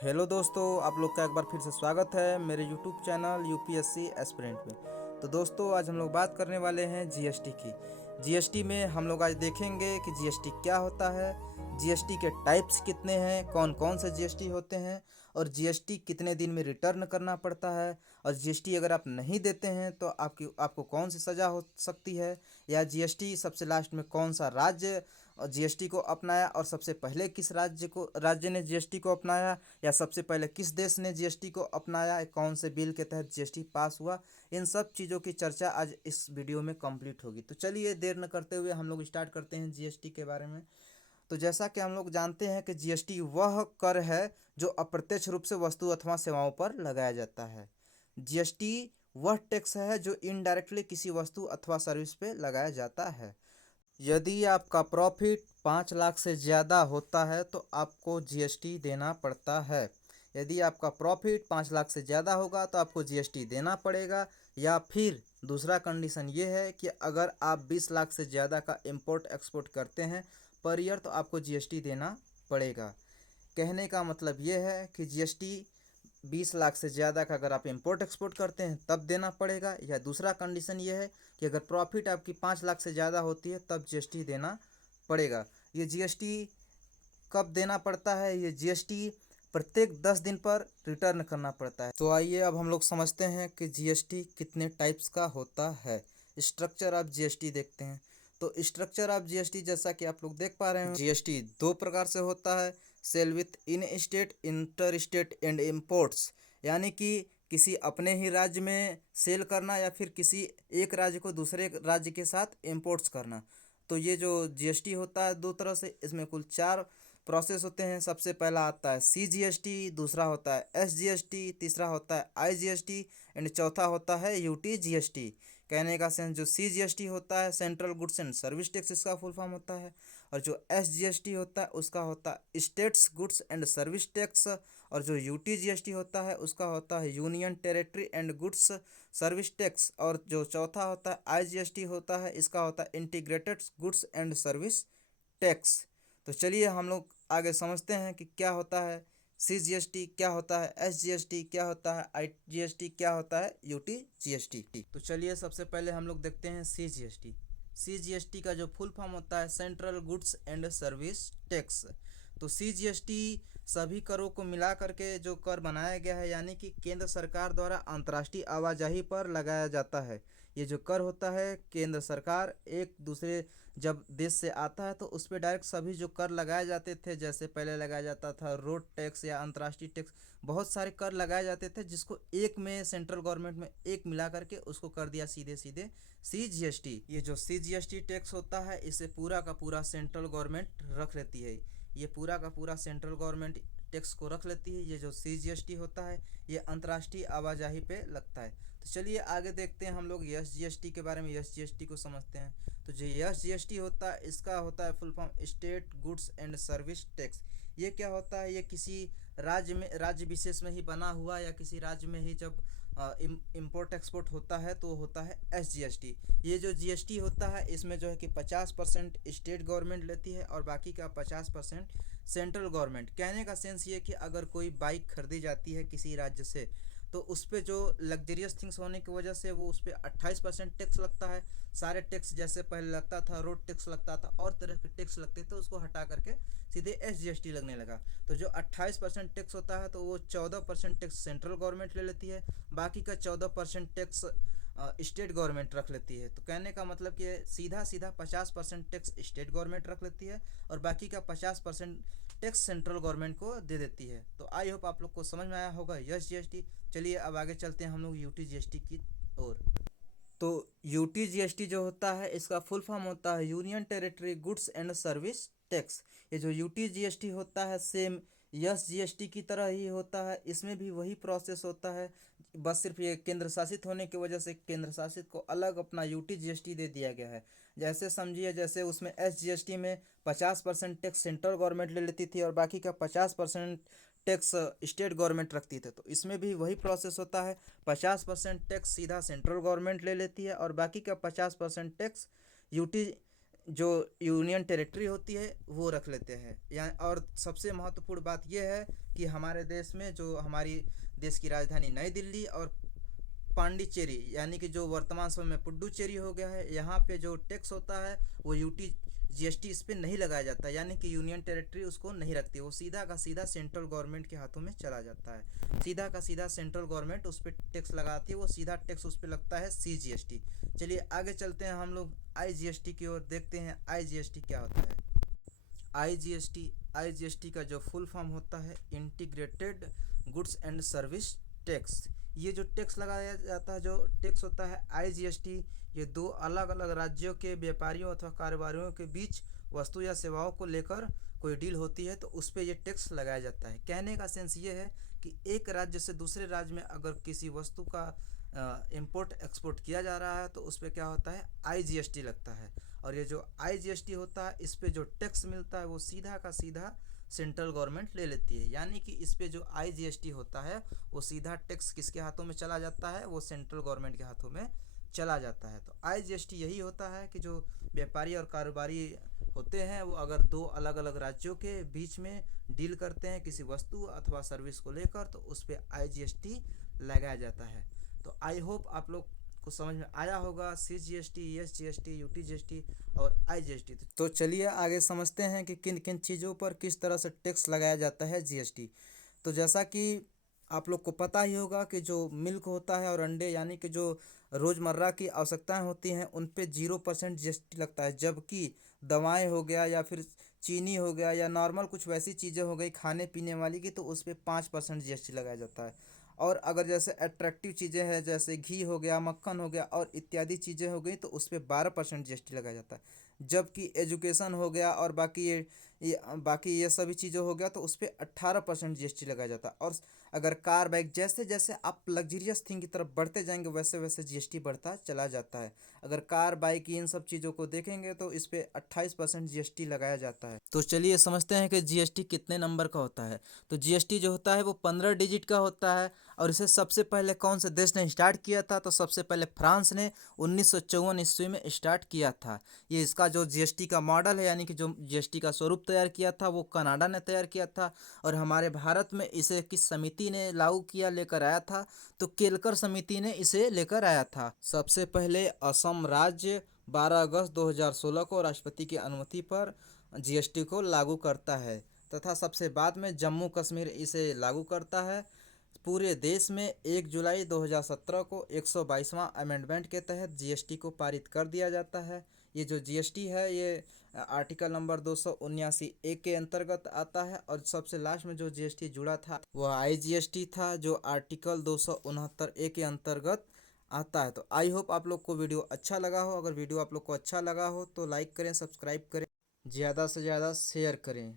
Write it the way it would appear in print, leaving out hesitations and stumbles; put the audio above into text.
Hello दोस्तों, आप लोग का एक बार फिर से स्वागत है मेरे यूट्यूब चैनल यूपीएससी एस्पिरेंट में। तो दोस्तों, आज हम लोग बात करने वाले हैं जीएसटी की। जीएसटी में हम लोग आज देखेंगे कि जीएसटी क्या होता है, जीएसटी के टाइप्स कितने हैं, कौन कौन से जीएसटी होते हैं, और जीएसटी कितने दिन में रिटर्न करना पड़ता है, और जीएसटी अगर आप नहीं देते हैं तो आपको कौन सी सज़ा हो सकती है, या जीएसटी सबसे लास्ट में कौन सा राज्य और जीएसटी को अपनाया, और सबसे पहले किस राज्य ने जीएसटी को अपनाया, या सबसे पहले किस देश ने जीएसटी को अपनाया, कौन से बिल के तहत जीएसटी पास हुआ। इन सब चीज़ों की चर्चा आज इस वीडियो में कंप्लीट होगी। तो चलिए देर न करते हुए हम लोग स्टार्ट करते हैं जीएसटी के बारे में। तो जैसा कि हम लोग जानते हैं कि जीएसटी वह कर है जो अप्रत्यक्ष रूप से वस्तु अथवा सेवाओं पर लगाया जाता है। जीएसटी वह टैक्स है जो इनडायरेक्टली किसी वस्तु अथवा सर्विस पे लगाया जाता है। यदि आपका प्रॉफिट 5 लाख से ज़्यादा होता है तो आपको जीएसटी देना पड़ता है। यदि आपका प्रॉफिट 5 लाख से ज़्यादा होगा तो आपको जीएसटी देना पड़ेगा। या फिर दूसरा कंडीशन ये है कि अगर आप 20 लाख से ज़्यादा का इंपोर्ट एक्सपोर्ट करते हैं पर ईयर तो आपको जीएसटी देना पड़ेगा। कहने का मतलब ये है कि जीएसटी 20 लाख से ज़्यादा का अगर आप इंपोर्ट एक्सपोर्ट करते हैं तब देना पड़ेगा, या दूसरा कंडीशन ये है कि अगर प्रॉफिट आपकी 5 लाख से ज़्यादा होती है तब जीएसटी देना पड़ेगा। ये जीएसटी कब देना पड़ता है? ये जीएसटी प्रत्येक 10 दिन पर रिटर्न करना पड़ता है। तो आइए अब हम लोग समझते हैं कि जीएसटी कितने टाइप्स का होता है। स्ट्रक्चर ऑफ जीएसटी देखते हैं। तो स्ट्रक्चर ऑफ जीएसटी जैसा कि आप लोग देख पा रहे हैं, जीएसटी दो प्रकार से होता है। Sale within state, inter state and imports, यानी कि किसी अपने ही राज्य में सेल करना या फिर किसी एक राज्य को दूसरे राज्य के साथ इम्पोर्ट्स करना। तो ये जो जीएसटी होता है दो तरह से, इसमें कुल 4 प्रोसेस होते हैं। सबसे पहला आता है सीजीएसटी, दूसरा होता है एसजीएसटी, तीसरा होता है आईजीएसटी एंड चौथा होता है यूटीजीएसटी। कहने का सेंस, जो सीजीएसटी होता है central goods and service tax, इसका फुल फॉर्म होता है। और जो एसजीएसटी होता है उसका होता है states goods and service tax. और जो यूटीजीएसटी होता है उसका होता है union territory and goods service tax. और जो चौथा होता है आईजीएसटी होता है, इसका होता है integrated goods and service tax. तो चलिए हम लोग आगे समझते हैं कि क्या होता है सीजीएसटी, क्या होता है एसजीएसटी, क्या होता है आईजीएसटी, क्या होता है यूटीजीएसटी। तो चलिए सबसे पहले हम लोग देखते हैं सीजीएसटी। सीजीएसटी का जो फुल फॉर्म होता है central goods and service tax. तो सीजीएसटी सभी करों को मिला करके जो कर बनाया गया है, यानी कि केंद्र सरकार द्वारा अंतर्राष्ट्रीय आवाजाही पर लगाया जाता है। ये जो कर होता है, केंद्र सरकार एक दूसरे जब देश से आता है तो उस पर डायरेक्ट सभी जो कर लगाए जाते थे, जैसे पहले लगाया जाता था रोड टैक्स या अंतर्राष्ट्रीय टैक्स, बहुत सारे कर लगाए जाते थे जिसको एक में सेंट्रल गवर्नमेंट में एक मिला करके उसको कर दिया सीधे सीधे सीजीएसटी। ये जो सीजीएसटी टैक्स होता है इसे पूरा का पूरा सेंट्रल गवर्नमेंट रख लेती है। ये पूरा का पूरा सेंट्रल गवर्नमेंट टैक्स को रख लेती है। ये जो सीजीएसटी होता है ये अंतर्राष्ट्रीय आवाजाही पे लगता है। तो चलिए आगे देखते हैं हम लोग एसजीएसटी के बारे में, एसजीएसटी को समझते हैं। तो जो एसजीएसटी होता है इसका होता है full form state goods and service tax. ये क्या होता है? ये किसी राज्य विशेष में ही बना हुआ, या किसी राज्य में ही जब इम्पोर्ट एक्सपोर्ट होता है तो होता है एसजीएसटी। ये जो जीएसटी होता है इसमें जो है कि 50% स्टेट गवर्नमेंट लेती है और बाकी का 50% सेंट्रल गवर्नमेंट। कहने का सेंस ये कि अगर कोई बाइक खरीदी जाती है किसी राज्य से तो उस पर जो लग्जरियस थिंग्स होने की वजह से वो उस पर 28% टैक्स लगता है। सारे टैक्स जैसे पहले लगता था, रोड टैक्स लगता था और तरह के टैक्स लगते थे, उसको हटा करके सीधे एसजीएसटी लगने लगा। तो जो 28% टैक्स होता है तो वो 14% टैक्स सेंट्रल गवर्नमेंट ले लेती है, बाकी का 14% टैक्स स्टेट गवर्नमेंट रख लेती है। तो कहने का मतलब कि सीधा सीधा 50% टैक्स स्टेट गवर्नमेंट रख लेती है और बाकी का 50% टैक्स सेंट्रल गवर्नमेंट को दे देती है। तो आई होप आप लोग को समझ में आया होगा यस जीएसटी। चलिए अब आगे चलते हैं हम लोग यूटीजीएसटी की ओर। तो यूटीजीएसटी जो होता है इसका फुल फॉर्म होता है union territory goods and service tax. ये जो यूटीजीएसटी होता है सेम यस जीएसटी की तरह ही होता है, इसमें भी वही प्रोसेस होता है। बस सिर्फ ये केंद्र शासित होने की वजह से केंद्र शासित को अलग अपना यूटीजीएसटी दे दिया गया है। जैसे समझिए, जैसे उसमें एसजीएसटी में 50% टैक्स सेंट्रल गवर्नमेंट ले लेती थी और बाकी का 50% टैक्स स्टेट गवर्नमेंट रखती थी। तो इसमें भी वही प्रोसेस होता है। 50% टैक्स सीधा सेंट्रल गवर्नमेंट ले लेती है और बाकी का 50% टैक्स यूटी जो यूनियन टेरिटरी होती है वो रख लेते हैं। या और सबसे महत्वपूर्ण बात यह है कि हमारे देश में जो हमारी देश की राजधानी नई दिल्ली और पांडिचेरी यानी कि जो वर्तमान समय में पुडुचेरी हो गया है, यहाँ पे जो टैक्स होता है वो यूटी जीएसटी इस पर नहीं लगाया जाता, यानी कि यूनियन टेरिटरी उसको नहीं रखती, वो सीधा का सीधा सेंट्रल गवर्नमेंट के हाथों में चला जाता है। सीधा का सीधा सेंट्रल गवर्नमेंट उस पर टैक्स लगाती है, वो सीधा टैक्स उस पर लगता है CGST। चलिए आगे चलते हैं हम लोग IGST की ओर, देखते हैं IGST क्या होता है। IGST का जो फुल फॉर्म होता है integrated goods and service tax. ये जो टैक्स लगाया जाता है, जो टैक्स होता है IGST, ये दो अलग अलग राज्यों के व्यापारियों अथवा कारोबारियों के बीच वस्तु या सेवाओं को लेकर कोई डील होती है तो उस पर यह टैक्स लगाया जाता है। कहने का सेंस ये है कि एक राज्य से दूसरे राज्य में अगर किसी वस्तु का इंपोर्ट एक्सपोर्ट किया जा रहा है तो उस पर क्या होता है IGST लगता है। और ये जो IGST होता है इस पे जो टैक्स मिलता है वो सीधा का सीधा सेंट्रल गवर्नमेंट ले लेती है, यानी कि इस पे जो IGST होता है वो सीधा टैक्स किसके हाथों में चला जाता है, वो सेंट्रल गवर्नमेंट के हाथों में चला जाता है। तो IGST यही होता है कि जो व्यापारी और कारोबारी होते हैं वो अगर दो अलग अलग राज्यों के बीच में डील करते हैं किसी वस्तु अथवा सर्विस को लेकर तो उस पर IGST लगाया जाता है। तो आई होप आप लोग को समझ में आया होगा CGST, SGST, UTGST और IGST। तो चलिए आगे समझते हैं कि किन किन चीज़ों पर किस तरह से टैक्स लगाया जाता है GST। तो जैसा कि आप लोग को पता ही होगा कि जो मिल्क होता है और अंडे यानी कि जो रोज़मर्रा की आवश्यकताएं होती हैं उन पे 0% GST लगता है, जबकि दवाएं हो गया या फिर चीनी हो गया या नॉर्मल कुछ वैसी चीज़ें हो गई खाने पीने वाली की तो उस पर 5% GST लगाया जाता है। और अगर जैसे अट्रैक्टिव चीज़ें हैं जैसे घी हो गया, मक्खन हो गया और इत्यादि चीज़ें हो गई तो उस पर 12% GST लगाया जाता है। जबकि एजुकेशन हो गया और बाकी ये सभी चीज़ें हो गया तो उस पर 18% GST लगाया जाता है। और अगर कार बाइक जैसे जैसे आप लग्जरियस थिंग की तरफ बढ़ते जाएंगे वैसे वैसे GST बढ़ता चला जाता है। अगर कार बाइक इन सब चीज़ों को देखेंगे तो इस पे 28% GST लगाया जाता है। तो चलिए समझते हैं कि GST कितने नंबर का होता है। तो GST जो होता है वो 15 डिजिट का होता है। और इसे सबसे पहले कौन से देश ने स्टार्ट किया था, तो सबसे पहले फ्रांस ने 1954 ईस्वी में स्टार्ट किया था। ये इसका जो GST का मॉडल है यानी कि जो GST का स्वरूप तैयार किया था वो कनाडा ने तैयार किया था। और हमारे भारत में इसे किस समिति ने लागू किया, लेकर आया था, तो केलकर समिति ने इसे लेकर आया था। सबसे पहले असम राज्य 12 अगस्त 2016 को राष्ट्रपति की अनुमति पर GST को लागू करता है तथा सबसे बाद में जम्मू कश्मीर इसे लागू करता है। पूरे देश में 1 जुलाई 2017 को 122वां अमेंडमेंट के तहत GST को पारित कर दिया जाता है। ये जो GST है ये आर्टिकल नंबर 279A के अंतर्गत आता है। और सबसे लास्ट में जो GST जुड़ा था वह IGST था जो आर्टिकल 269A के अंतर्गत आता है। तो आई होप आप लोग को वीडियो अच्छा लगा हो। अगर वीडियो आप लोग को अच्छा लगा हो तो लाइक करें, सब्सक्राइब करें, ज़्यादा से ज़्यादा शेयर करें।